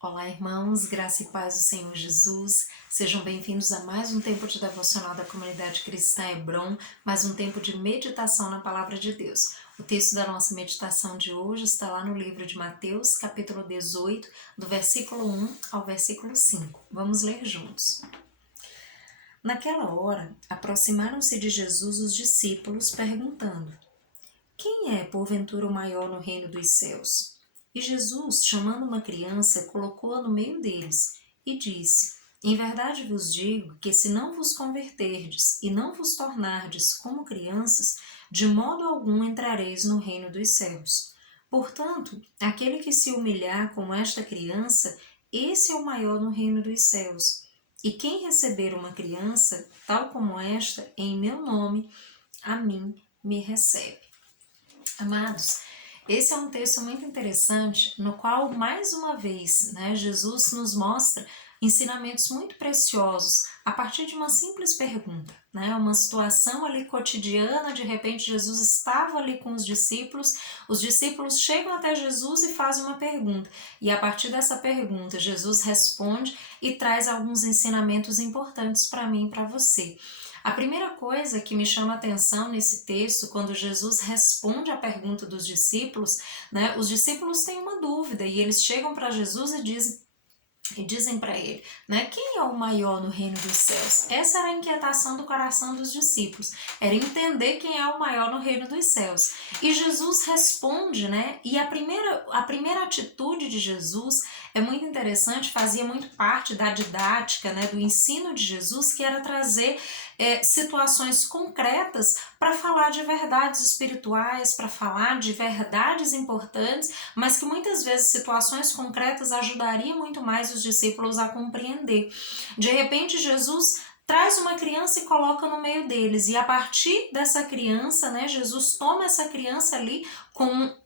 Olá, irmãos, graça e paz do Senhor Jesus. Sejam bem-vindos a mais um tempo de devocional da comunidade cristã Hebron, mais um tempo de meditação na palavra de Deus. O texto da nossa meditação de hoje está lá no livro de Mateus, capítulo 18, do versículo 1 ao versículo 5. Vamos ler juntos. Naquela hora, aproximaram-se de Jesus os discípulos, perguntando: Quem é, porventura, o maior no reino dos céus? E Jesus, chamando uma criança, colocou-a no meio deles e disse: Em verdade vos digo que se não vos converterdes e não vos tornardes como crianças, de modo algum entrareis no reino dos céus. Portanto, aquele que se humilhar como esta criança, esse é o maior no reino dos céus. E quem receber uma criança, tal como esta, em meu nome, a mim me recebe. Amados, esse é um texto muito interessante no qual, mais uma vez, Jesus nos mostra ensinamentos muito preciosos a partir de uma simples pergunta, uma situação ali cotidiana. De repente Jesus estava ali com os discípulos chegam até Jesus e fazem uma pergunta, e a partir dessa pergunta Jesus responde e traz alguns ensinamentos importantes para mim e para você. A primeira coisa que me chama a atenção nesse texto, quando Jesus responde à pergunta dos discípulos, os discípulos têm uma dúvida e eles chegam para Jesus e dizem para ele, quem é o maior no reino dos céus? Essa era a inquietação do coração dos discípulos, era entender quem é o maior no reino dos céus. E Jesus responde, e a primeira atitude de Jesus é muito interessante, fazia muito parte da didática, do ensino de Jesus, que era trazer situações concretas para falar de verdades espirituais, para falar de verdades importantes, mas que muitas vezes situações concretas ajudariam muito mais os discípulos a compreender. De repente, Jesus traz uma criança e coloca no meio deles, e a partir dessa criança, Jesus toma essa criança ali como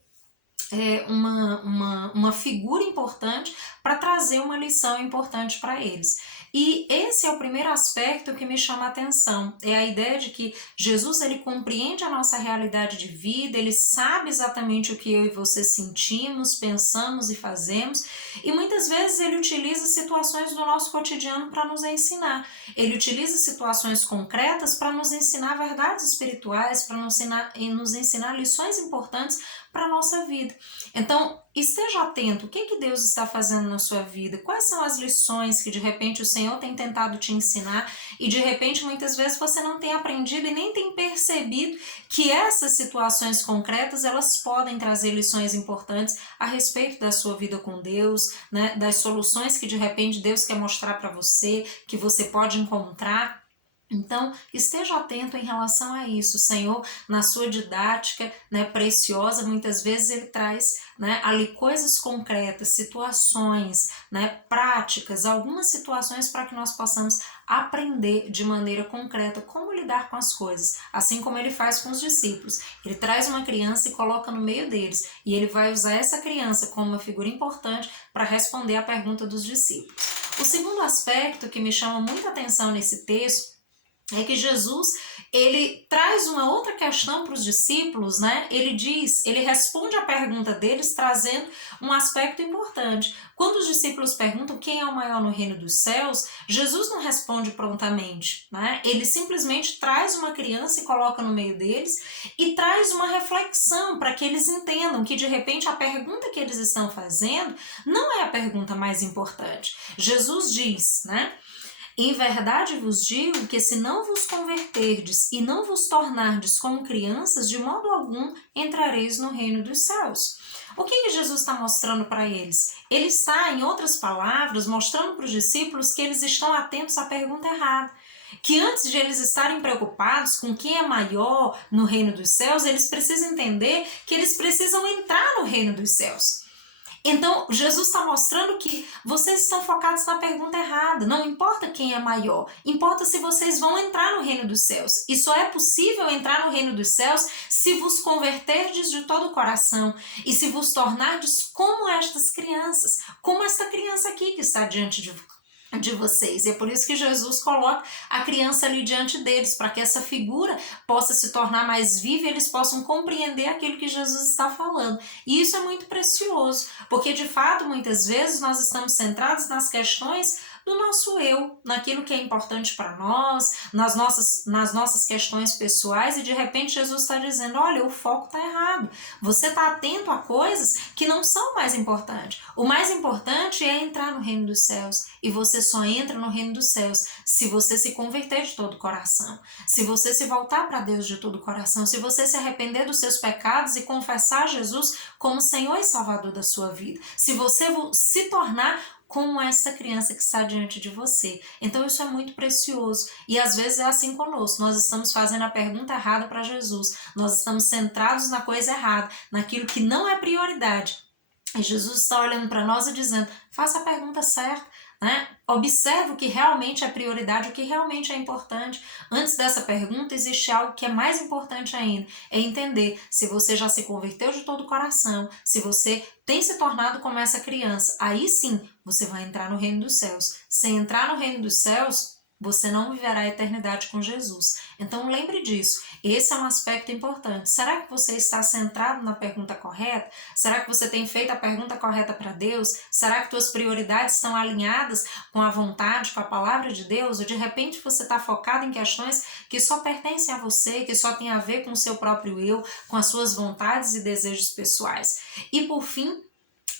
uma figura importante para trazer uma lição importante para eles. E esse é o primeiro aspecto que me chama a atenção, é a ideia de que Jesus, ele compreende a nossa realidade de vida, ele sabe exatamente o que eu e você sentimos, pensamos e fazemos, e muitas vezes ele utiliza situações do nosso cotidiano para nos ensinar. Ele utiliza situações concretas para nos ensinar verdades espirituais, para nos ensinar lições importantes para a nossa vida. Então, esteja atento, o que Deus está fazendo na sua vida, quais são as lições que de repente o Senhor tem tentado te ensinar e de repente muitas vezes você não tem aprendido e nem tem percebido que essas situações concretas, elas podem trazer lições importantes a respeito da sua vida com Deus, das soluções que de repente Deus quer mostrar para você, que você pode encontrar. Então, esteja atento em relação a isso. O Senhor, na sua didática preciosa, muitas vezes ele traz ali coisas concretas, situações práticas, algumas situações para que nós possamos aprender de maneira concreta como lidar com as coisas, assim como ele faz com os discípulos. Ele traz uma criança e coloca no meio deles, e ele vai usar essa criança como uma figura importante para responder à pergunta dos discípulos. O segundo aspecto que me chama muita atenção nesse texto é que Jesus, ele traz uma outra questão para os discípulos, ele responde a pergunta deles trazendo um aspecto importante. Quando os discípulos perguntam quem é o maior no reino dos céus, Jesus não responde prontamente, Ele simplesmente traz uma criança e coloca no meio deles e traz uma reflexão para que eles entendam que de repente a pergunta que eles estão fazendo não é a pergunta mais importante. Jesus diz, Em verdade vos digo que se não vos converterdes e não vos tornardes como crianças, de modo algum entrareis no reino dos céus. O que Jesus está mostrando para eles? Ele está, em outras palavras, mostrando para os discípulos que eles estão atentos à pergunta errada. Que antes de eles estarem preocupados com quem é maior no reino dos céus, eles precisam entender que eles precisam entrar no reino dos céus. Então, Jesus está mostrando que vocês estão focados na pergunta errada. Não importa quem é maior, importa se vocês vão entrar no reino dos céus. E só é possível entrar no reino dos céus se vos converterdes de todo o coração e se vos tornardes como estas crianças, como esta criança aqui que está diante de vocês. E é por isso que Jesus coloca a criança ali diante deles, para que essa figura possa se tornar mais viva e eles possam compreender aquilo que Jesus está falando. E isso é muito precioso, porque de fato, muitas vezes nós estamos centrados nas questões do nosso eu, naquilo que é importante para nós, nas nossas questões pessoais, e de repente Jesus está dizendo, olha, o foco está errado. Você está atento a coisas que não são mais importantes. O mais importante é entrar no reino dos céus, e você só entra no reino dos céus se você se converter de todo o coração, se você se voltar para Deus de todo o coração, se você se arrepender dos seus pecados e confessar Jesus como Senhor e Salvador da sua vida, se você se tornar como essa criança que está diante de você. Então isso é muito precioso. E às vezes é assim conosco. Nós estamos fazendo a pergunta errada para Jesus. Nós estamos centrados na coisa errada, naquilo que não é prioridade. E Jesus está olhando para nós e dizendo, faça a pergunta certa, né? Observe o que realmente é prioridade, o que realmente é importante. Antes dessa pergunta, existe algo que é mais importante ainda, é entender se você já se converteu de todo o coração, se você tem se tornado como essa criança. Aí sim, você vai entrar no reino dos céus. Se entrar no reino dos céus, você não viverá a eternidade com Jesus. Então lembre disso, esse é um aspecto importante. Será que você está centrado na pergunta correta? Será que você tem feito a pergunta correta para Deus? Será que suas prioridades estão alinhadas com a vontade, com a palavra de Deus? Ou de repente você está focado em questões que só pertencem a você, que só tem a ver com o seu próprio eu, com as suas vontades e desejos pessoais? E por fim,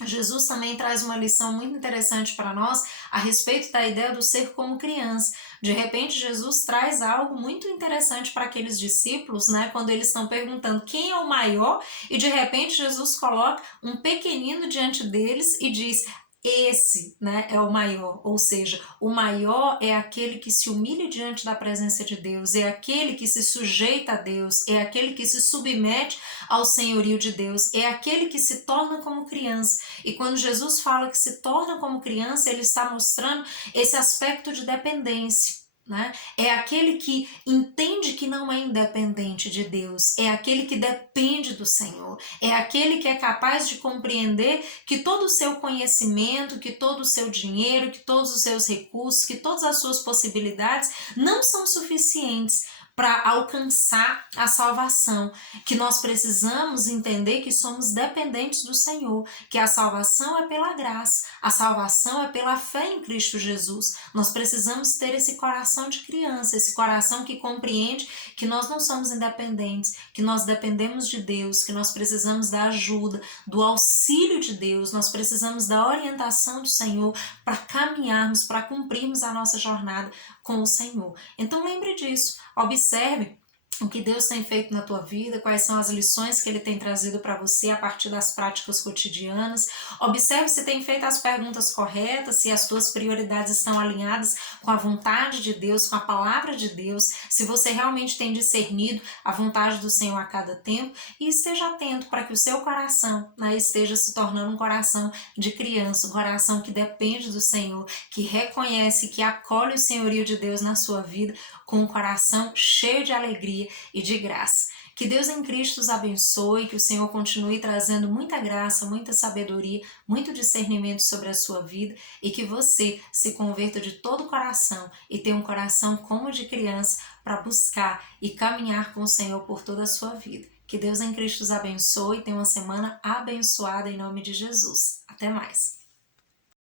Jesus também traz uma lição muito interessante para nós a respeito da ideia do ser como criança. De repente, Jesus traz algo muito interessante para aqueles discípulos, né? Quando eles estão perguntando quem é o maior, e de repente Jesus coloca um pequenino diante deles e diz, esse, né, é o maior, ou seja, o maior é aquele que se humilha diante da presença de Deus, é aquele que se sujeita a Deus, é aquele que se submete ao senhorio de Deus, é aquele que se torna como criança. E quando Jesus fala que se torna como criança, ele está mostrando esse aspecto de dependência. Né? É aquele que entende que não é independente de Deus, é aquele que depende do Senhor, é aquele que é capaz de compreender que todo o seu conhecimento, que todo o seu dinheiro, que todos os seus recursos, que todas as suas possibilidades não são suficientes para alcançar a salvação, que nós precisamos entender que somos dependentes do Senhor, que a salvação é pela graça, a salvação é pela fé em Cristo Jesus. Nós precisamos ter esse coração de criança, esse coração que compreende que nós não somos independentes, que nós dependemos de Deus, que nós precisamos da ajuda, do auxílio de Deus, nós precisamos da orientação do Senhor para caminharmos, para cumprirmos a nossa jornada com o Senhor. Então lembre disso, observe o que Deus tem feito na tua vida, quais são as lições que Ele tem trazido para você a partir das práticas cotidianas. Observe se tem feito as perguntas corretas, se as tuas prioridades estão alinhadas com a vontade de Deus, com a palavra de Deus, se você realmente tem discernido a vontade do Senhor a cada tempo, e esteja atento para que o seu coração, né, esteja se tornando um coração de criança, um coração que depende do Senhor, que reconhece, que acolhe o senhorio de Deus na sua vida com um coração cheio de alegria e de graça. Que Deus em Cristo os abençoe, que o Senhor continue trazendo muita graça, muita sabedoria, muito discernimento sobre a sua vida e que você se converta de todo o coração e tenha um coração como de criança para buscar e caminhar com o Senhor por toda a sua vida. Que Deus em Cristo os abençoe e tenha uma semana abençoada em nome de Jesus. Até mais!